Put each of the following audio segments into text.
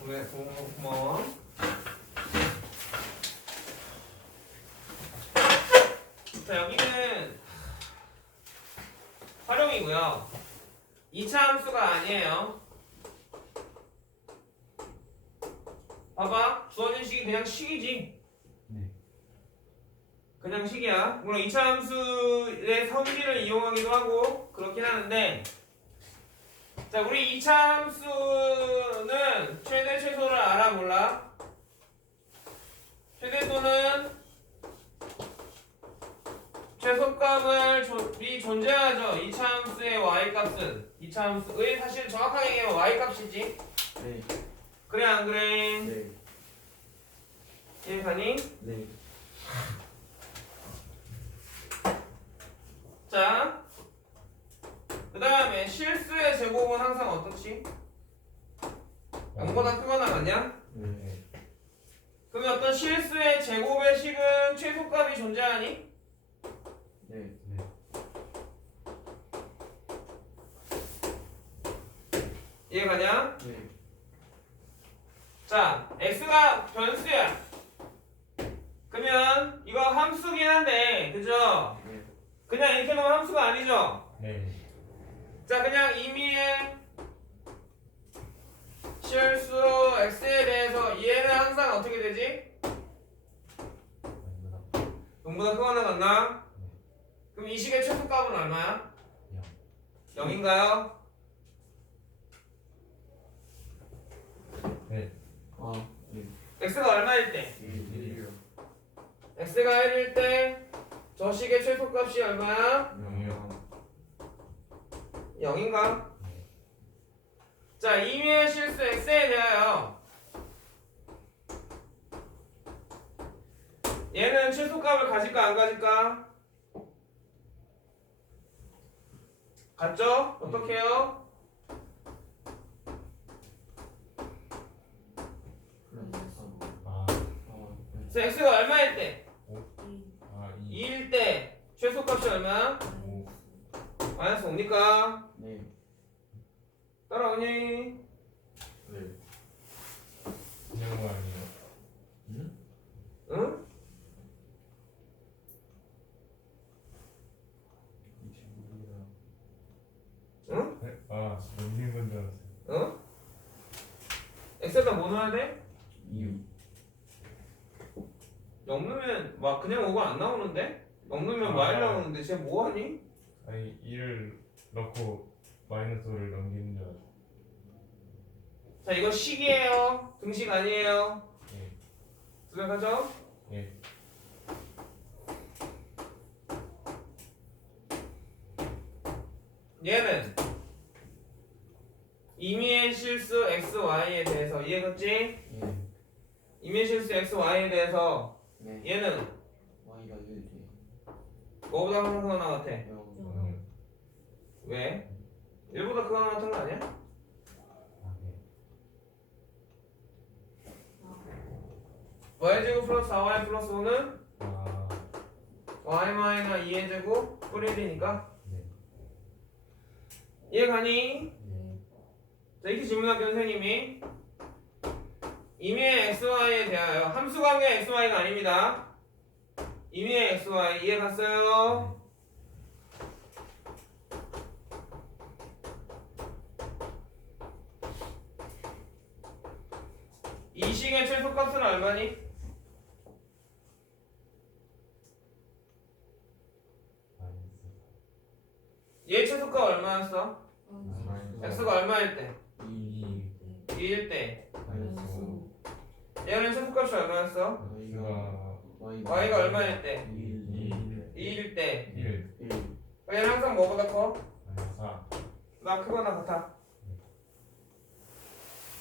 그래 고마워. 자 여기는 활용이고요. 2차 함수가 아니에요. 봐봐 주어진 식이 그냥 식이지. 네. 그냥 식이야. 물론 2차 함수의 성질을 이용하기도 하고 그렇긴 하는데 자 우리 2차 함수는 최대 최소를 알아 몰라? 최대소는 최소값을 조, 이 존재하죠. 2차 함수의 y값은 2차 함수의 사실 정확하게 얘기하면 y값이지. 네. 그래 안 그래? 네. 이해가니? 네. 자, 그 다음에 실수의 제곱은 항상 어떻지? 0보다 크거나 같냐? 네. 그러면 어떤 실수의 제곱의 식은 최소값이 존재하니? 네. 이해가냐? 네. 자, x가 변수야. 그러면 이거 함수긴 한데, 그죠? 네. 그냥 이렇게 놓으면 함수가 아니죠? 네. 자, 그냥 임의의 실수 x에 대해서 얘는 항상 어떻게 되지? 0보다 크거나 같나? 그럼 이 식의 최소값은 얼마야? 0인가요? 네. 아. 네. x가 얼마일 때? 1이요. x가 1일 때 저 식의 최소값이 얼마야? 0이요. 0인가? 자, 임의의 실수 x에 대하여 얘는 최소값을 가질까 안 가질까? 같죠? 어떻게 해요? 아, 아. 그래서 x가 얼마일 때? 아, 이. 2일 때 최소값이 얼마야? 오. 마이너스 5니까 네. 따라오니? 네. 거 아니에요? 음? 응? 이 친구들이랑. 응? 네? 아, 넘긴 건줄 알았어요. 응? X에다 뭐 넣어야 돼? 이유. 0 넣으면 막 그냥 5가 안 나오는데? 0 넣으면 아. 마일 나오는데 쟤 뭐하니? 아니, 2를 넣고 마이너스 5를 넘기는 줄 알았어요. 자 이거 식이에요 등식 아니에요 예. 생각하죠? 예. 얘는 임의의 실수 xy에 대해서 이해했지? 예. 임의의 실수 xy에 대해서 네. 얘는 Y가 1 돼. 뭐보다 크거나 크거나 같아 0. 음. 왜? 1보다 크거나 같은 거 아니야? 아, 네. y제곱 플러스 4y 플러스 5는 아, y 마이너 2의 제곱 뿌리 1이니까 네. 이해 가니? 네. 자, 이렇게 질문할게요, 선생님이. 임의의 xy에 대하여 함수 관계 xy가 아닙니다. 임의의 xy 이해 갔어요? 이 식의 최소값은 얼마니? 얘 최소값 얼마였어? x가 얼마일 때? 2. 2일 때. 마이너스 5. 얘는 최소값이 얼마였어? Y가. y가 얼마일 때? 1. 2일 때. 1. 1. 얘는 항상 뭐보다 커? 마이너스 4. 나 크거나 같아.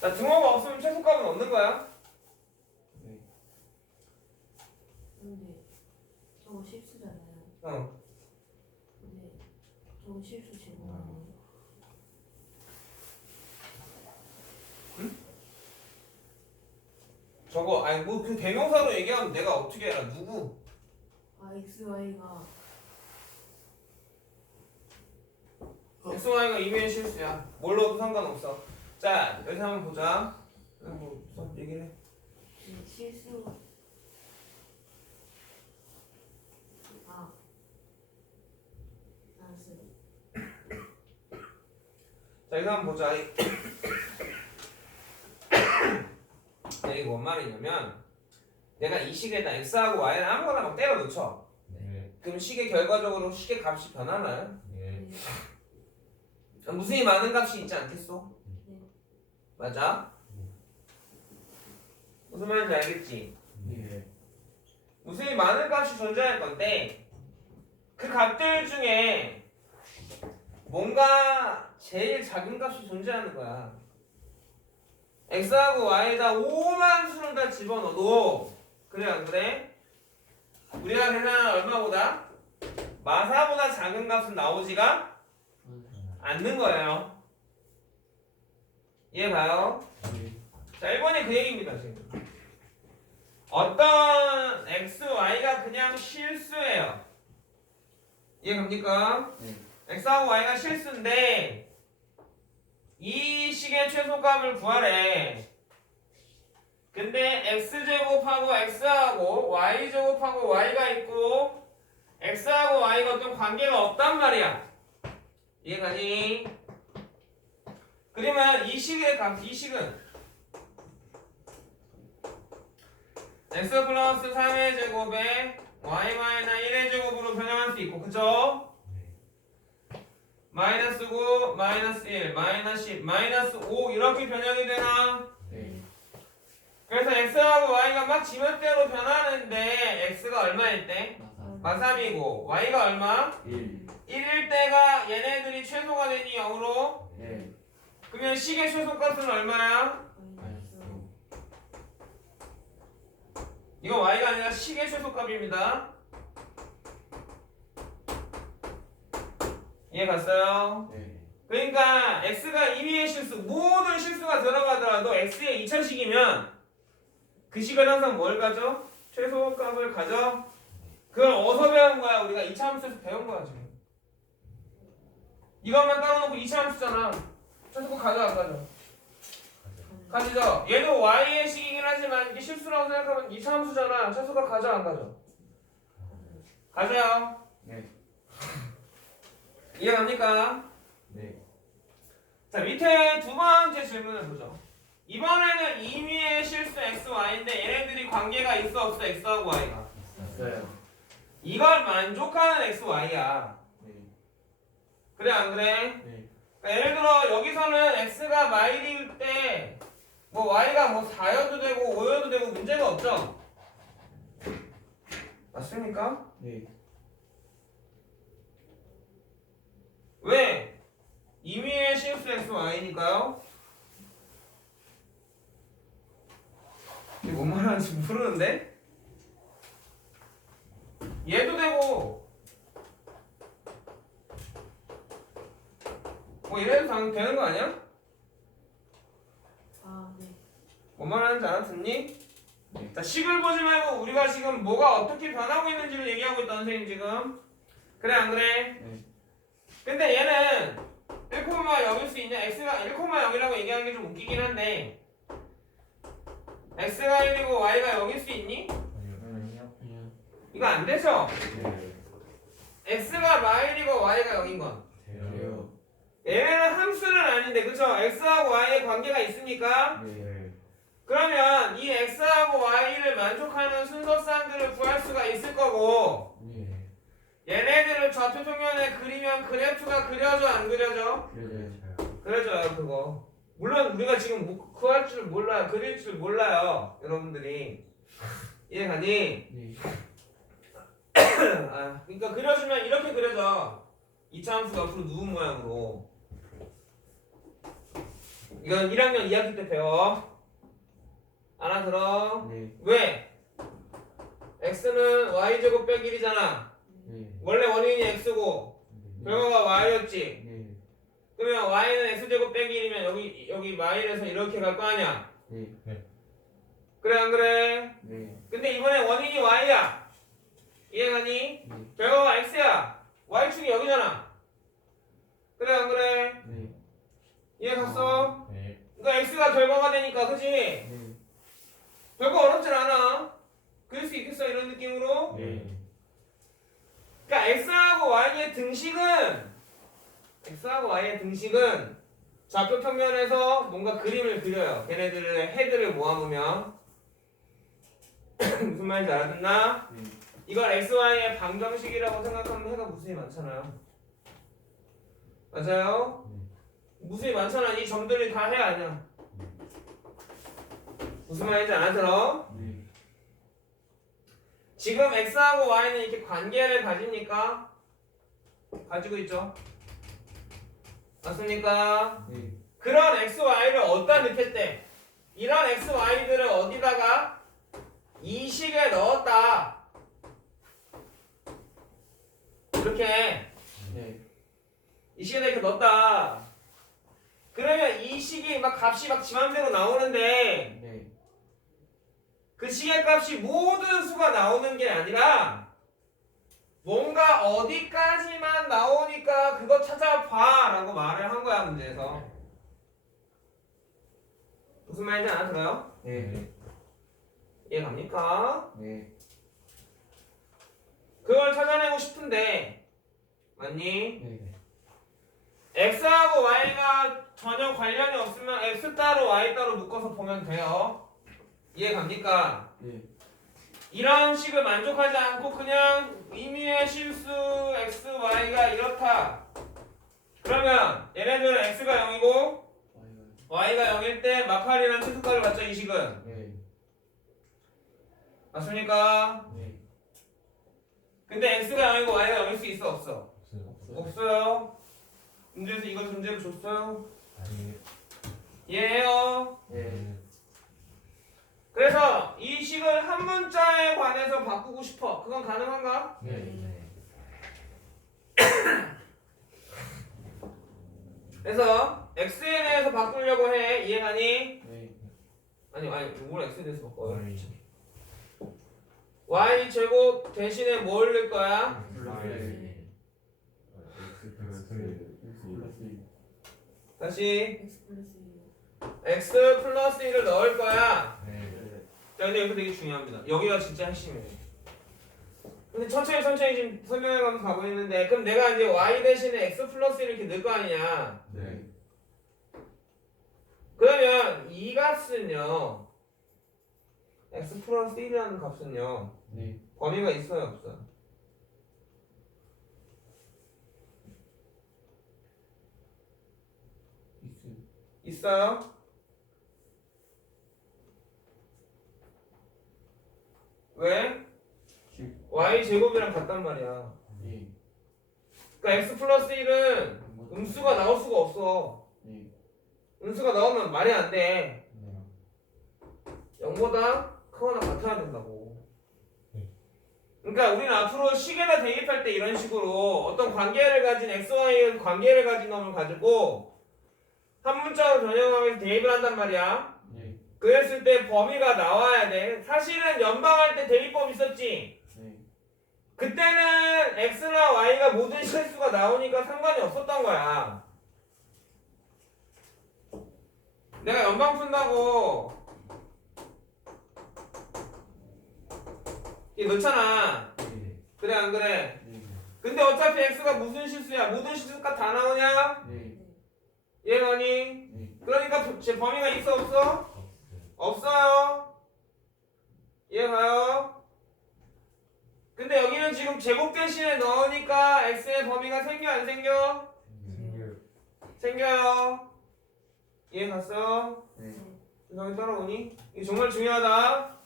자, 등호가 없으면 최소값은 없는 거야? 네. 근데 저거 실수잖아요. 어. 근데 저거 실수 제공하는 저거, 아니, 뭐, 그 대명사로 얘기하면 내가 어떻게 알아? 누구? 아 X Y가 XY가 이메일 실수야. 뭘로도 상관없어. 자, 여기서 한번 보자. 뭐 무슨 얘기를 해? 네, 실수 아자 이거 한번 보자. 이- 야, 이거 뭔 말이냐면 내가 이 식에다 x하고 y를 아무거나 막 때려 넣죠. 네. 그럼 식의 결과적으로 식의 값이 변하나요? 네. 네, 무수히 많은 값이 있지 않겠어? 네. 맞아? 무슨 말인지 알겠지? 네. 무수히 많은 값이 존재할 건데 그 값들 중에 뭔가 제일 작은 값이 존재하는 거야. X하고 y에다 5만 수를 다 집어넣어도 그래 안 그래? 우리가 계산한 얼마보다? 마사보다 작은 값은 나오지가 않는 거예요. 이해 가요? 네. 자, 1번이 그 얘기입니다, 지금. 어떤 x, y가 그냥 실수예요. 이해 갑니까? 네. x하고 y가 실수인데 이 식의 최소값을 구하래. 근데 x제곱하고 x하고 y제곱하고 y가 있고 x하고 y가 어떤 관계가 없단 말이야. 이해가니? 그러면 이 식의 값, 이 식은 x 플러스 3의 제곱에 y 마이너스 1의 제곱으로 변형할 수 있고 그죠? 마이너스 9, 마이너스 1, 마이너스 10, 마이너스 5 이렇게 변형이 되나? 네. 그래서 x하고 y가 막 지멋대로 변하는데 x가 얼마일 때? 마사. 마3이고 y가 얼마? 1. 1일 때가 얘네들이 최소가 되니 0으로 네. 그러면 식의 최소값은 얼마야? 마이너스. 이거 y가 아니라 식의 최소값입니다. 이해 갔어요? 네. 그러니까 x가 임의의 실수 모든 실수가 들어가더라도 x의 2차식이면 그 식은 항상 뭘 가져? 최소값을 가져? 그걸 어디서 배운 거야? 우리가 2차 함수에서 배운 거야 지금 이것만 따로놓고 2차 함수잖아 최소값 가져 안 가져? 가지죠? 얘도 y의 식이긴 하지만 이게 실수라고 생각하면 2차 함수잖아 최소값 가져 안 가져? 가져요 네. 이해갑니까? 네. 자 밑에 두 번째 질문을 보죠. 이번에는 임의의 실수 x, y인데 얘네들이 관계가 있어 없어 x하고 y가. 있어요. 이걸 만족하는 x, y야. 네. 그래 안 그래? 네. 그러니까 예를 들어 여기서는 x가 마일일 때 뭐 y가 뭐 4여도 되고 5여도 되고 문제가 없죠? 맞습니까? 네. 왜? 임의의 실수 x, y니까요. 이게 뭔 말하는지 모르는데? 얘도 되고 뭐 이래도 당 되는 거 아니야? 아, 네. 뭔 말하는지 알아듣니? 네. 자 식을 보지 말고 우리가 지금 뭐가 어떻게 변하고 있는지를 얘기하고 있다 선생님 지금 그래 안 그래? 네. 근데 얘는 1, 여길 수 있냐? x가 1,0이라고 얘기하는 게 좀 웃기긴 한데 x가 1이고 y가 여길 수 있니? 아니요. 이거 안 되죠? 네. x가 마일이고 y가 0인 건 돼요. 얘네는 함수는 아닌데 그쵸? x하고 y의 관계가 있으니까 네. 그러면 이 x하고 y를 만족하는 순서쌍들을 구할 수가 있을 거고 네. 얘네들을 좌표 평면에 그리면 그래프가 그려져 안 그려져? 그려져요 그거 물론 우리가 지금 뭐 구할 줄 몰라요 그릴 줄 몰라요 여러분들이 이해가니? 네. 아, 그러니까 그려주면 이렇게 그려져 이차 함수가 앞으로 누운 모양으로 이건 1학년 2학기 때 배워 알아들어? 네. 왜? x는 y제곱 빼기 1이잖아 네. 원래 원인이 x고 결과가 y였지 네. 그러면 y는 x제곱 빼기 1이면 여기 여기 마일에서 이렇게 갈 거 아니야 네. 그래 안 그래? 네. 근데 이번에 원인이 y야 이해가니? 네. 결과가 x야 y축이 여기잖아 그래 안 그래? 네. 이해 갔어? 네. 그러니까 x가 결과가 되니까 그지? 네. 별거 어렵진 않아 그릴 수 있겠어 이런 느낌으로 네. 그러니까 X하고 Y의 등식은 X하고 Y의 등식은 좌표 평면에서 뭔가 그림을 그려요 걔네들의 헤드를 모아보면 무슨 말인지 알아듣나? 네. 이걸 XY의 방정식이라고 생각하면 해가 무수히 많잖아요. 맞아요? 무수히 많잖아. 이 점들이 다 해 아니야. 무슨 말인지 알아들어? 네. 지금 X하고 Y는 이렇게 관계를 가집니까? 가지고 있죠. 맞습니까? 네. 그런 X, Y를 어디다 넣겠대? 이런 X, Y들을 어디다가 이 식에 넣었다. 이렇게 네. 이 식에다 이렇게 넣었다. 그러면 이 식이 막 값이 막 지맘대로 나오는데 네. 그 식의 값이 모든 수가 나오는 게 아니라 뭔가 어디까지만 나오니까 그거 찾아봐 라고 말을 한 거야 문제에서 무슨 말인지 알아들어요? 네. 이해 갑니까? 네. 그걸 찾아내고 싶은데 맞니? 네. x하고 y가 전혀 관련이 없으면 x 따로 y 따로 묶어서 보면 돼요 이해 갑니까? 네. 이런 식을 만족하지 않고 그냥 의미의 실수 x, y가 이렇다. 그러면 얘네들은 x가 0이고 y가 0일 때 마팔이라는 최소값을 갖죠 이 식은. 네. 맞습니까? 네. 근데 x가 0이고 y가 0일 수 있어 없어? 없어요. 없어요. 문제에서 이걸 존재로 줬어요. 아니. 이해해요? 네. 그래서 이 식을 한 문자에 관해서 바꾸고 싶어. 그건 가능한가? 네. 그래서 x에 대해서 바꾸려고 해. 이해가니? 네. 아니 아니 뭘 x에 대해서 바꿔요? Y. 제곱 대신에 뭘 넣을 거야? 다시 X 플러스 x 플러스 1을 넣을 거야. 네. 자 근데 여기서 되게 중요합니다. 여기가 진짜 핵심이에요. 근데 천천히 천천히 지금 설명해가면서 가고 있는데 그럼 내가 이제 y 대신에 x 플러스 1을 이렇게 넣을 거 아니냐? 네. 그러면 이 값은요. x 플러스 1이라는 값은요. 네. 범위가 있어요 없어요? 있음. 있어요? 왜? 십. y 제곱이랑 같단 말이야. 네. 그러니까 x 플러스 1은 음수가 나올 수가 없어. 네. 음수가 나오면 말이 안 돼. 네. 0보다 크거나 같아야 된다고. 네. 그러니까 우리는 앞으로 식에다 대입할 때 이런 식으로 어떤 관계를 가진 x, y 관계를 가진 놈을 가지고 한 문자로 변형하면서 대입을 한단 말이야. 네. 그랬을 때 범위가 나와야 돼. 사실은 연방할 때 대입법 있었지. 네. 그때는 x나 y가 모든 실수가 나오니까 상관이 없었던 거야. 내가 연방 푼다고 이 넣잖아. 네. 그래 안 그래? 네. 근데 어차피 x가 무슨 실수야? 모든 실수가 다 나오냐? 네. 얘가니? 네. 그러니까 제 범위가 있어 없어? 없어요. 이해가요? 근데 여기는 지금 제곱 대신에 넣으니까 x의 범위가 생겨 안 생겨? 생겨. 생겨요. 이해 갔어? 네. 세상에 따라오니? 이게 정말 중요하다.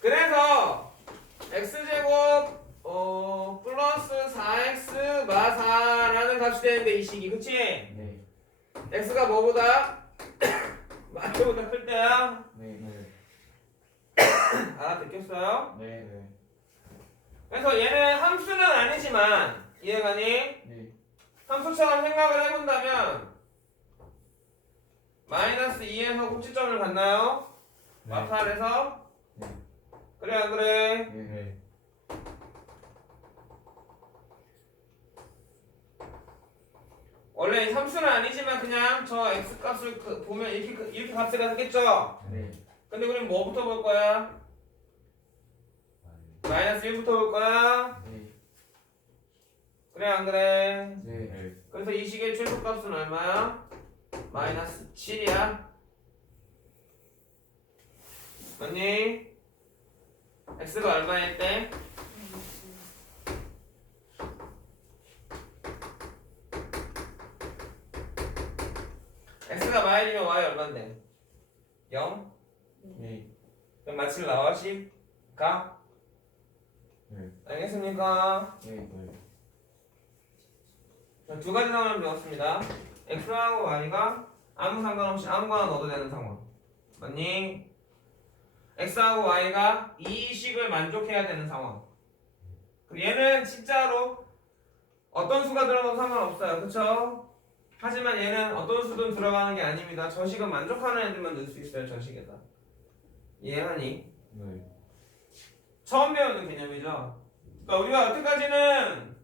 그래서 x제곱 어 플러스 4x 마사라는 값이 되는데 이 식이 그치? 네. x가 뭐보다? 마트보다 클 때야? 네. 네. 알아듣겠어요? 네. 네. 그래서 얘는 함수는 아니지만 이해가니? 네. 함수처럼 생각을 해본다면 마이너스 2에서 꼭지점을 갔나요? 네. 마팔에서? 네. 그래 안 그래? 네. 네. 원래 삼수는 아니지만 그냥 저 x 값을 그- 보면 이렇게 그- 이렇게 값을 갖겠죠. 네. 근데 우리는 뭐부터 볼 거야? 마이너스 1부터 볼 거야. 네. 그래 안 그래? 네. 그래서 이 식의 최소값은 얼마야? 마이너스 7이야. 맞니? x가 얼마였대? X가 마일이면 y 얼마인데? 0? 네. 그럼 마칠 나와 10? 가? 네. 알겠습니까? 네. 자, 두 가지 상황을 배웠습니다. x하고 y가 아무 상관없이 아무거나 넣어도 되는 상황. 맞니? x하고 y가 이 식을 만족해야 되는 상황. 그리고 얘는 진짜로 어떤 수가 들어가도 상관없어요. 그쵸? 하지만 얘는 어떤 수든 들어가는 게 아닙니다. 저 식은 만족하는 애들만 넣을 수 있어요. 저 식에다. 이해하니? 네. 처음 배우는 개념이죠. 그러니까 우리가 여태까지는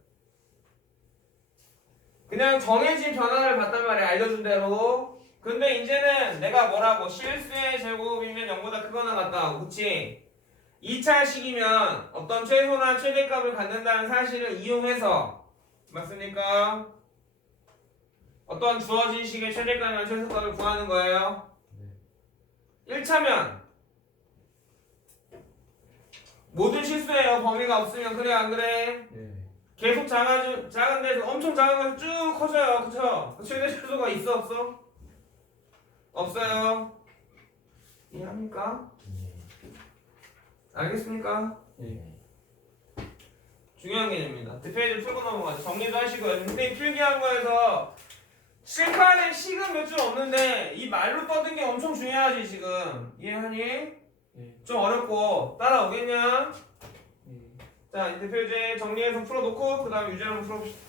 그냥 정해진 변화를 봤단 말이야 알려준 대로. 근데 이제는 내가 뭐라고 실수의 제곱이면 0보다 크거나 같다. 그치? 2차식이면 어떤 최소나 최대값을 갖는다는 사실을 이용해서 맞습니까? 어떤 주어진 식의 최대값이나 최소값을 구하는 거예요. 1차면 모든 실수예요. 범위가 없으면 그래 안 그래? 네. 계속 작아져 작은 데서 엄청 작은 데서 쭉 커져요. 그쵸? 그 최대 최소가 있어 없어? 없어요. 이해합니까? 알겠습니까? 네. 중요한 개념입니다. 대표이즈 풀고 넘어가죠. 정리도 하시고요. 근데 필기한 거에서 칠판에 식은 몇 줄 없는데 이 말로 떠든 게 엄청 중요하지 지금. 이해하니? 네. 좀 어렵고 따라오겠냐? 네. 자, 이 대표이제 정리해서 풀어놓고 그 다음 유제 한번 풀어봅시다.